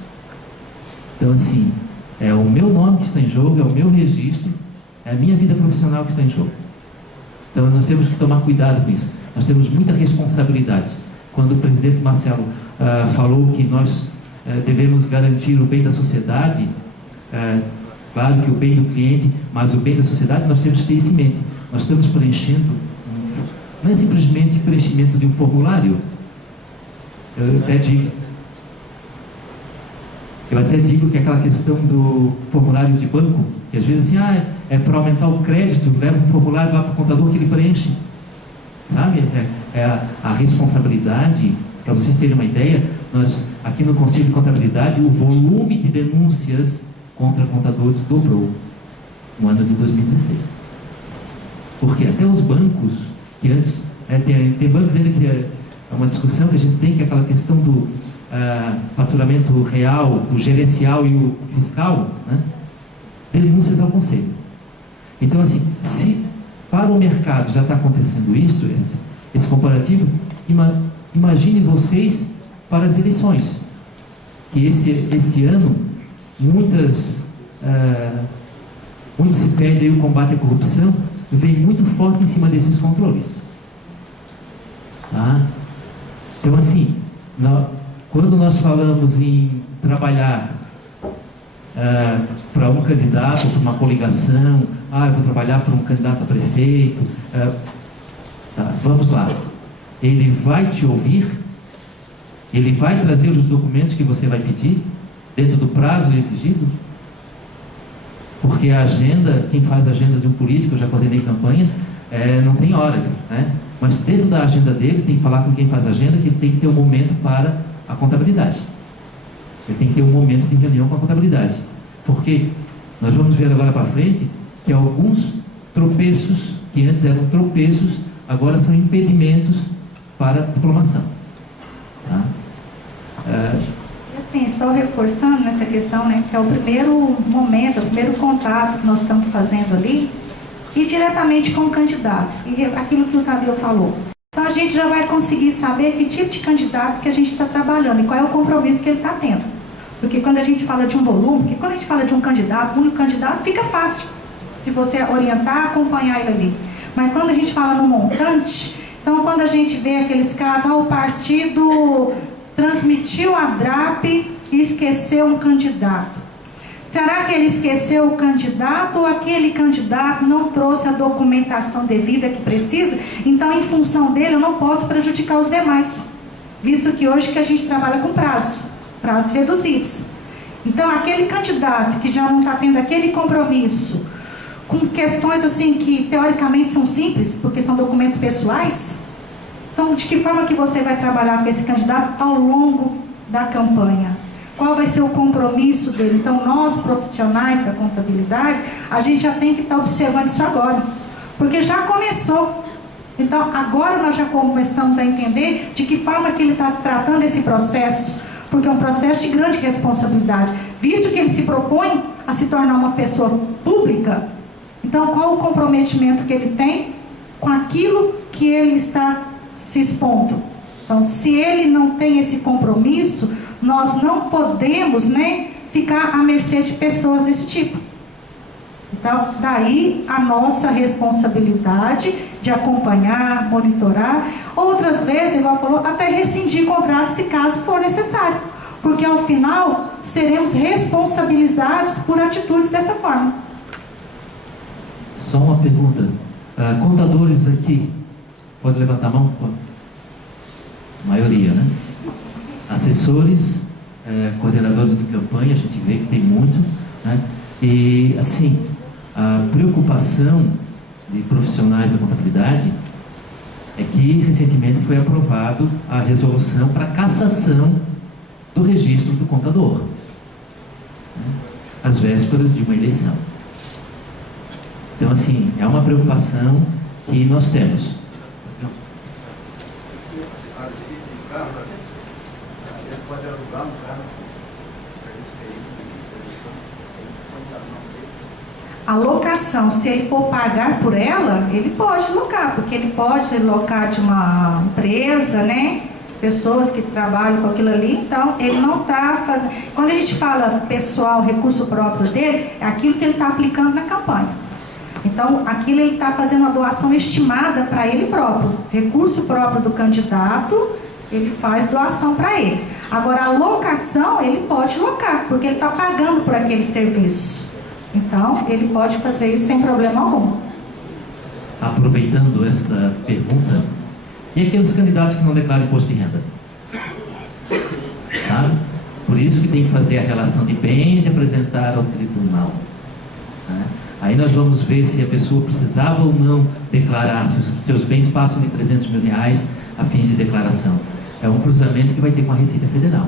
Então, assim, é o meu nome que está em jogo, é o meu registro, é a minha vida profissional que está em jogo. Então, nós temos que tomar cuidado com isso. Nós temos muita responsabilidade. Quando o presidente Marcelo falou que nós devemos garantir o bem da sociedade, claro que o bem do cliente, mas o bem da sociedade, nós temos que ter isso em mente. Nós estamos preenchendo, não é simplesmente preenchimento de um formulário. Eu até digo que aquela questão do formulário de banco, que às vezes assim, é para aumentar o crédito, leva um formulário lá para o contador que ele preenche. Sabe? A responsabilidade, para vocês terem uma ideia, nós aqui no Conselho de Contabilidade, o volume de denúncias contra contadores dobrou no ano de 2016. Porque até os bancos, que antes, tem bancos ainda que é uma discussão que a gente tem, que é aquela questão do faturamento real, o gerencial e o fiscal, né? Denúncias ao Conselho. Então, assim, se para o mercado já está acontecendo esse comparativo, imagine vocês para as eleições, que este ano onde se pede aí o combate à corrupção, vem muito forte em cima desses controles. Tá? Então, assim, quando nós falamos em trabalhar para um candidato, para uma coligação, eu vou trabalhar para um candidato a prefeito, tá, vamos lá. Ele vai te ouvir? Ele vai trazer os documentos que você vai pedir dentro do prazo exigido? Porque a agenda, quem faz a agenda de um político, eu já coordenei campanha, não tem hora, né? Mas dentro da agenda dele, tem que falar com quem faz a agenda, que ele tem que ter um momento para a contabilidade. Ele tem que ter um momento de reunião com a contabilidade. Porque nós vamos ver agora para frente que alguns tropeços, que antes eram tropeços, agora são impedimentos para a diplomação. Tá? Assim, só reforçando nessa questão, né, que é o primeiro momento, o primeiro contato que nós estamos fazendo ali, e diretamente com o candidato, e aquilo que o Tadeu falou. Então a gente já vai conseguir saber que tipo de candidato que a gente está trabalhando e qual é o compromisso que ele está tendo. Porque quando a gente fala de um volume, porque quando a gente fala de um único candidato, fica fácil de você orientar, acompanhar ele ali. Mas quando a gente fala no montante, então quando a gente vê aqueles casos, o partido transmitiu a DRAP e esqueceu um candidato. Será que ele esqueceu o candidato ou aquele candidato não trouxe a documentação devida que precisa? Então, em função dele, eu não posso prejudicar os demais. Visto que hoje que a gente trabalha com prazos reduzidos. Então, aquele candidato que já não está tendo aquele compromisso, com questões assim que teoricamente são simples, porque são documentos pessoais, então, de que forma que você vai trabalhar com esse candidato ao longo da campanha? Qual vai ser o compromisso dele? Então, nós, profissionais da contabilidade, a gente já tem que estar observando isso agora. Porque já começou. Então, agora nós já começamos a entender de que forma que ele está tratando esse processo. Porque é um processo de grande responsabilidade. Visto que ele se propõe a se tornar uma pessoa pública, então, qual o comprometimento que ele tem com aquilo que ele está se expondo? Então, se ele não tem esse compromisso, nós não podemos, né, ficar à mercê de pessoas desse tipo. Então, daí a nossa responsabilidade de acompanhar, monitorar, outras vezes, igual falou, até rescindir contratos se caso for necessário. Porque ao final, seremos responsabilizados por atitudes dessa forma. Só uma pergunta. Contadores aqui, pode levantar a mão? Pode. A maioria, né? Assessores, coordenadores de campanha, a gente vê que tem muito, né? E, assim, a preocupação de profissionais da contabilidade é que recentemente foi aprovado a resolução para cassação do registro do contador, né, às vésperas de uma eleição. Então, assim, é uma preocupação que nós temos. A locação, se ele for pagar por ela, ele pode locar, porque ele pode locar de uma empresa, né? Pessoas que trabalham com aquilo ali, então ele não está fazendo. Quando a gente fala pessoal, recurso próprio dele, é aquilo que ele está aplicando na campanha. Então, aquilo ele está fazendo uma doação estimada para ele próprio. Recurso próprio do candidato, ele faz doação para ele. Agora, a locação, ele pode locar, porque ele está pagando por aquele serviço. Então, ele pode fazer isso sem problema algum. Aproveitando essa pergunta, e aqueles candidatos que não declaram imposto de renda? Tá? Por isso que tem que fazer a relação de bens e apresentar ao tribunal. Né? Aí nós vamos ver se a pessoa precisava ou não declarar, se os seus bens passam de R$300 mil a fins de declaração. É um cruzamento que vai ter com a Receita Federal.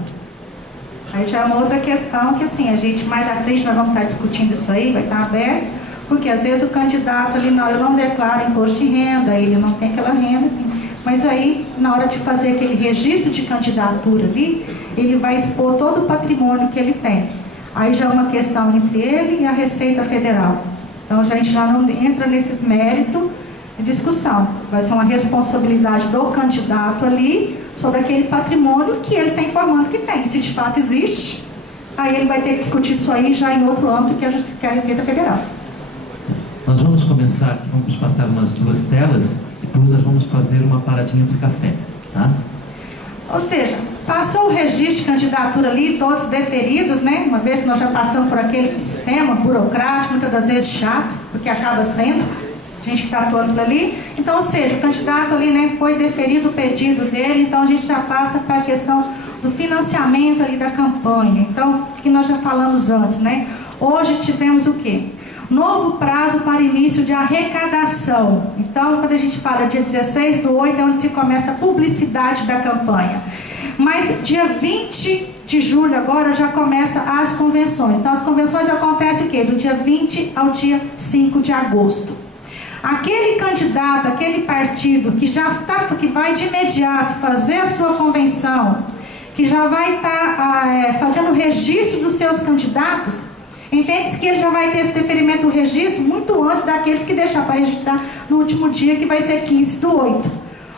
Aí já é uma outra questão que, assim, a gente mais à frente nós vamos estar discutindo isso aí, vai estar aberto, porque às vezes o candidato ali, não, eu não declaro imposto de renda, ele não tem aquela renda, mas aí, na hora de fazer aquele registro de candidatura ali, ele vai expor todo o patrimônio que ele tem. Aí já é uma questão entre ele e a Receita Federal. Então, a gente já não entra nesses méritos de discussão. Vai ser uma responsabilidade do candidato ali sobre aquele patrimônio que ele está informando que tem. Se de fato existe, aí ele vai ter que discutir isso aí já em outro âmbito que é a Receita Federal. Nós vamos começar aqui, vamos passar umas 2 telas, depois nós vamos fazer uma paradinha para o café, tá? Ou seja, passou o registro de candidatura ali, todos deferidos, né? Uma vez que nós já passamos por aquele sistema burocrático, muitas das vezes chato, porque acaba sendo, a gente que está todo ali. Então, ou seja, o candidato ali, né, foi deferido o pedido dele, então a gente já passa para a questão do financiamento ali da campanha. Então, o que nós já falamos antes, né? Hoje tivemos o quê? Novo prazo para início de arrecadação. Então, quando a gente fala dia 16/8, é onde se começa a publicidade da campanha. Mas dia 20 de julho agora já começa as convenções. Então, as convenções acontecem o quê? Do dia 20 ao dia 5 de agosto. Aquele candidato, aquele partido que já está, que vai de imediato fazer a sua convenção, que já vai estar fazendo o registro dos seus candidatos, entende-se que ele já vai ter esse deferimento do registro muito antes daqueles que deixar para registrar no último dia, que vai ser 15/8.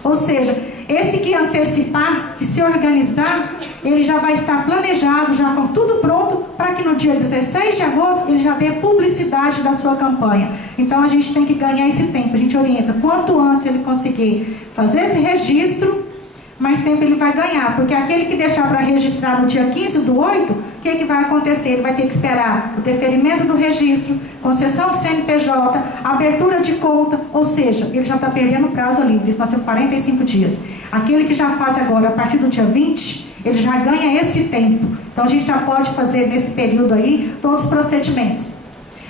Ou seja, esse que antecipar, que se organizar, ele já vai estar planejado, já com tudo pronto, para que no dia 16 de agosto ele já dê publicidade da sua campanha. Então a gente tem que ganhar esse tempo, a gente orienta. Quanto antes ele conseguir fazer esse registro, mais tempo ele vai ganhar, porque aquele que deixar para registrar no dia 15/8, o que vai acontecer? Ele vai ter que esperar o deferimento do registro, concessão do CNPJ, abertura de conta, ou seja, ele já está perdendo o prazo ali, nós temos 45 dias. Aquele que já faz agora, a partir do dia 20, ele já ganha esse tempo. Então a gente já pode fazer nesse período aí todos os procedimentos.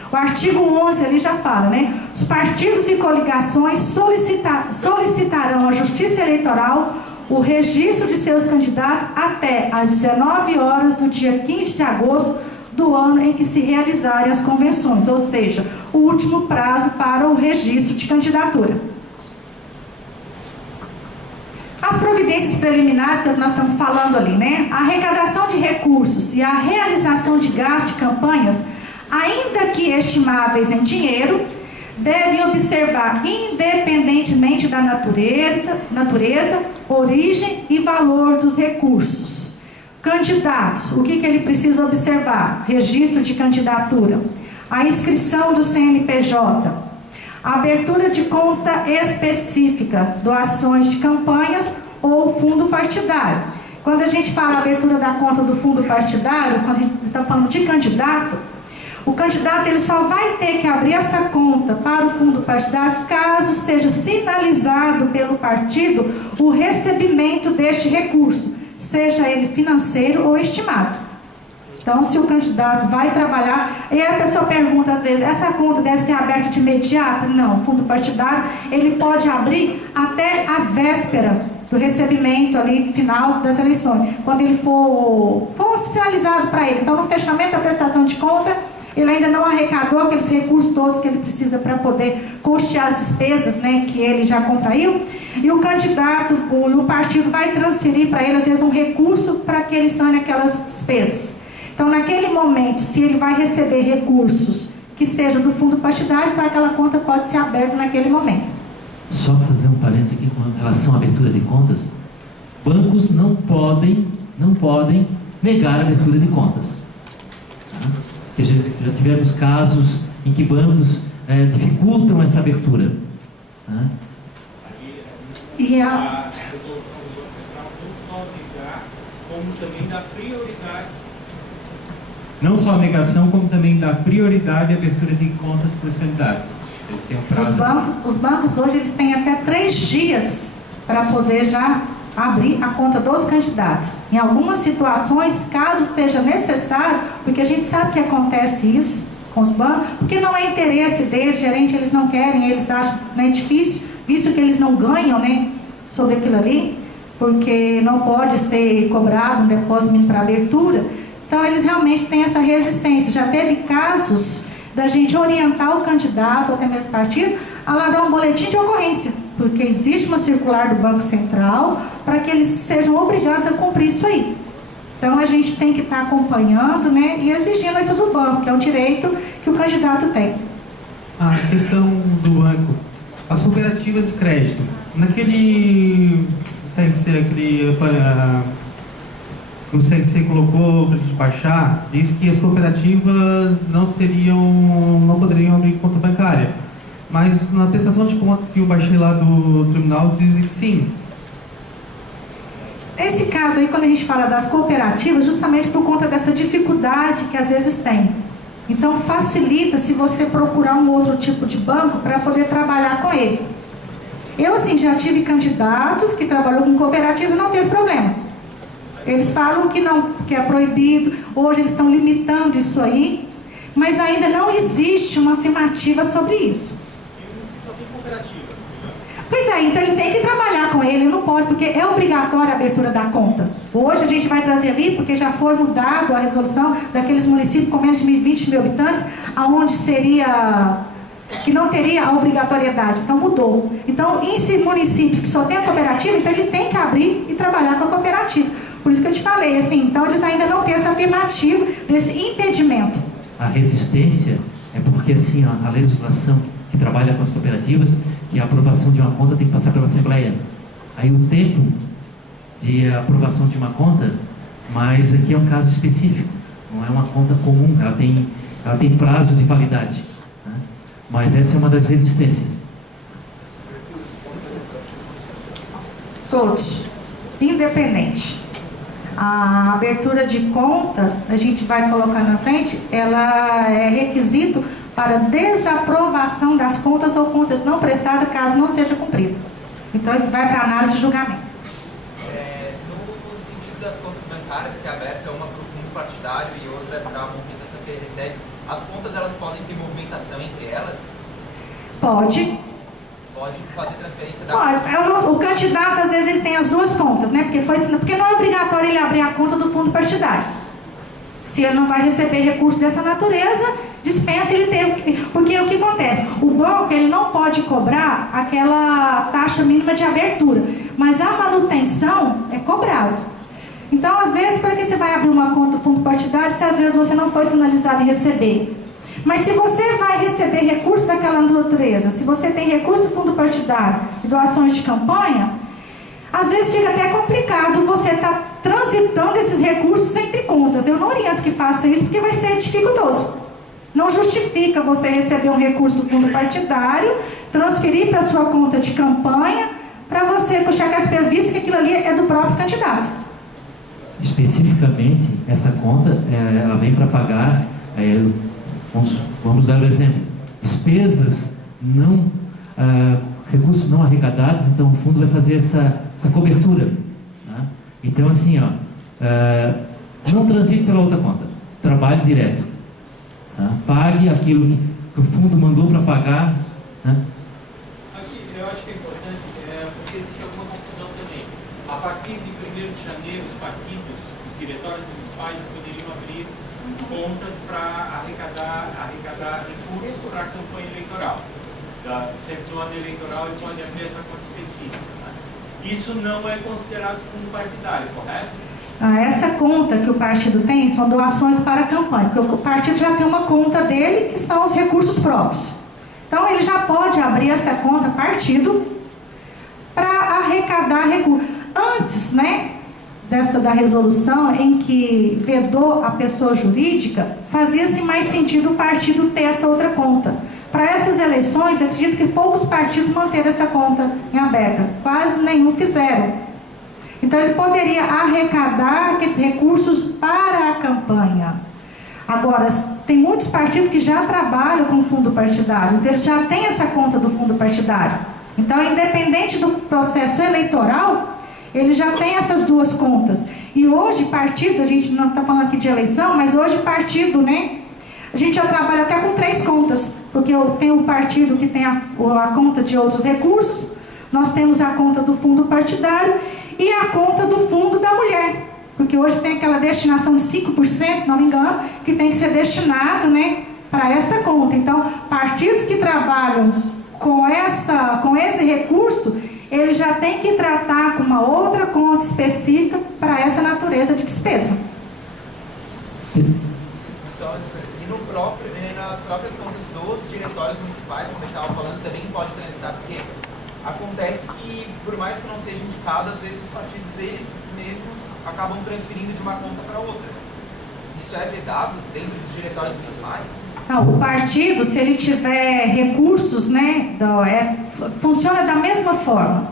O artigo 11 ali já fala, né? Os partidos e coligações solicitarão à Justiça Eleitoral o registro de seus candidatos até às 19 horas do dia 15 de agosto do ano em que se realizarem as convenções, ou seja, o último prazo para o registro de candidatura. As providências preliminares que nós estamos falando ali, né? A arrecadação de recursos e a realização de gastos de campanhas, ainda que estimáveis em dinheiro, devem observar, independentemente da natureza, origem e valor dos recursos. Candidatos, o que ele precisa observar? Registro de candidatura, a inscrição do CNPJ, a abertura de conta específica, doações de campanhas ou fundo partidário. Quando a gente fala abertura da conta do fundo partidário, quando a gente está falando de candidato, o candidato ele só vai ter que abrir essa conta para o fundo partidário caso seja sinalizado pelo partido o recebimento deste recurso, seja ele financeiro ou estimado. Então, se o candidato vai trabalhar, e aí a pessoa pergunta às vezes, essa conta deve ser aberta de imediato? Não, o fundo partidário, ele pode abrir até a véspera do recebimento ali, final das eleições, quando ele for oficializado para ele. Então, no fechamento da prestação de conta, ele ainda não arrecadou aqueles recursos todos que ele precisa para poder custear as despesas, né, que ele já contraiu, e o candidato, o partido vai transferir para ele, às vezes, um recurso para que ele sane aquelas despesas. Então, naquele momento, se ele vai receber recursos que sejam do fundo partidário, então aquela conta pode ser aberta naquele momento. Só fazer um parênteses aqui com relação à abertura de contas. Bancos não podem negar a abertura de contas. Tá? Já tivemos casos em que bancos dificultam essa abertura. Tá? E a resolução do Banco Central não só negar, como também dar prioridade. Não só a negação, como também dar prioridade à abertura de contas para os candidatos. Eles têm um prazo. Os bancos hoje eles têm até 3 dias para poder já abrir a conta dos candidatos. Em algumas situações, caso esteja necessário, porque a gente sabe que acontece isso com os bancos, porque não é interesse deles, gerente, eles não querem, eles acham, né, difícil, visto que eles não ganham, né, sobre aquilo ali, porque não pode ser cobrado um depósito mínimo para abertura. Então, eles realmente têm essa resistência. Já teve casos da gente orientar o candidato, ou até mesmo o partido, a lavrar um boletim de ocorrência, porque existe uma circular do Banco Central para que eles sejam obrigados a cumprir isso aí. Então, a gente tem que estar acompanhando, né, e exigindo isso do banco, que é um direito que o candidato tem. A questão do banco, as cooperativas de crédito, naquele CLC, o CLC colocou para a gente baixar, diz que as cooperativas não poderiam abrir conta bancária. Mas na prestação de contas que eu baixei lá do tribunal, dizem que sim. Esse caso aí, quando a gente fala das cooperativas, justamente por conta dessa dificuldade que às vezes tem. Então, facilita se você procurar um outro tipo de banco para poder trabalhar com ele. Eu, assim, já tive candidatos que trabalhou com cooperativa e não teve problema. Eles falam que não, que é proibido, hoje eles estão limitando isso aí, mas ainda não existe uma afirmativa sobre isso. Pois é, então ele tem que trabalhar com ele, não pode, porque é obrigatória a abertura da conta. Hoje a gente vai trazer ali, porque já foi mudado a resolução daqueles municípios com menos de 20 mil habitantes, aonde seria, que não teria a obrigatoriedade, então mudou. Então, em municípios que só tem a cooperativa, então ele tem que abrir e trabalhar com a cooperativa. Por isso que eu te falei, assim, então eles ainda não têm essa afirmativa desse impedimento. A resistência é porque, assim, a legislação que trabalha com as cooperativas, que a aprovação de uma conta tem que passar pela Assembleia. Aí o tempo de aprovação de uma conta, mas aqui é um caso específico, não é uma conta comum, ela tem prazo de validade, né? Mas essa é uma das resistências. Todos, independente. A abertura de conta, a gente vai colocar na frente, ela é requisito para desaprovação das contas ou contas não prestadas, caso não seja cumprida. Então, isso vai para análise de julgamento. No sentido das contas bancárias, que é aberta uma para o fundo partidário e outra para a movimentação que ele recebe, as contas elas podem ter movimentação entre elas? Pode. Pode fazer transferência da Pode. O candidato, às vezes, ele tem as duas contas, né? Porque não é obrigatório ele abrir a conta do fundo partidário. Se ele não vai receber recurso dessa natureza, dispensa ele ter. Porque o que acontece? O banco, ele não pode cobrar aquela taxa mínima de abertura, mas a manutenção é cobrado. Então, às vezes, para que você vai abrir uma conta do fundo partidário se às vezes você não foi sinalizado em receber? Mas se você vai receber recursos daquela natureza, se você tem recurso do fundo partidário e doações de campanha, às vezes fica até complicado você estar transitando esses recursos entre contas. Eu não oriento que faça isso, porque vai ser dificultoso. Não justifica você receber um recurso do fundo partidário, transferir para a sua conta de campanha, para você puxar com as despesas, visto que aquilo ali é do próprio candidato. Especificamente, essa conta, ela vem para pagar, vamos dar um exemplo, despesas não, recursos não arrecadados, então o fundo vai fazer essa cobertura, né? Então, assim, ó, não transite pela outra conta, trabalhe direto. Tá? Pague aquilo que o fundo mandou para pagar. Né? Aqui, eu acho que é importante, porque existe alguma confusão também. A partir de 1º de janeiro, os partidos, os diretórios municipais poderiam abrir contas para arrecadar recursos para a campanha eleitoral. Sempre no ano eleitoral ele pode abrir essa conta específica. Né? Isso não é considerado fundo partidário, correto? Essa conta que o partido tem são doações para a campanha, porque o partido já tem uma conta dele, que são os recursos próprios. Então, ele já pode abrir essa conta partido para arrecadar recursos. Antes, né, da resolução em que vedou a pessoa jurídica, fazia-se mais sentido o partido ter essa outra conta. Para essas eleições, eu acredito que poucos partidos manteram essa conta em aberta. Quase nenhum fizeram. Então, ele poderia arrecadar aqueles recursos para a campanha. Agora, tem muitos partidos que já trabalham com fundo partidário, então eles já têm essa conta do fundo partidário. Então, independente do processo eleitoral, ele já tem essas duas contas. E hoje, partido, a gente não está falando aqui de eleição, mas hoje partido, né? A gente já trabalha até com 3 contas, porque eu tenho o partido que tem a conta de outros recursos, nós temos a conta do fundo partidário e a conta do fundo da mulher. Porque hoje tem aquela destinação de 5%, se não me engano, que tem que ser destinado, né, para esta conta. Então, partidos que trabalham com esse recurso, ele já tem que tratar com uma outra conta específica para essa natureza de despesa. E nas próprias contas dos diretórios municipais, como ele estava falando, também pode transitar, porque acontece que, por mais que não seja indicado, às vezes os partidos, eles mesmos, acabam transferindo de uma conta para outra. Isso é vedado dentro dos diretórios municipais? Não, o partido, se ele tiver recursos, né, funciona da mesma forma.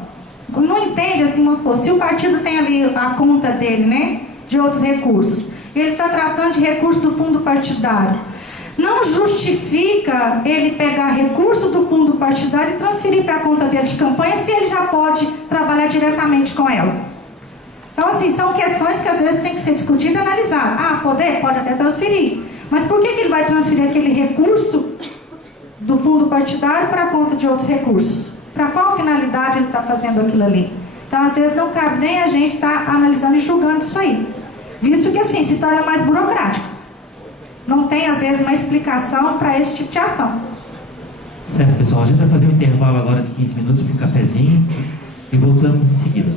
Não entende assim, vamos supor, se o partido tem ali a conta dele, né, de outros recursos, ele está tratando de recurso do fundo partidário. Não justifica ele pegar recurso do fundo partidário e transferir para a conta dele de campanha, se ele já pode trabalhar diretamente com ela. Então, assim, são questões que às vezes tem que ser discutidas e analisadas. Pode até transferir. Mas por que ele vai transferir aquele recurso do fundo partidário para a conta de outros recursos? Para qual finalidade ele está fazendo aquilo ali? Então, às vezes, não cabe nem a gente estar analisando e julgando isso aí. Visto que, assim, se torna mais burocrático. Não tem, às vezes, uma explicação para esse tipo de ação. Certo, pessoal. A gente vai fazer um intervalo agora de 15 minutos para um cafezinho e voltamos em seguida.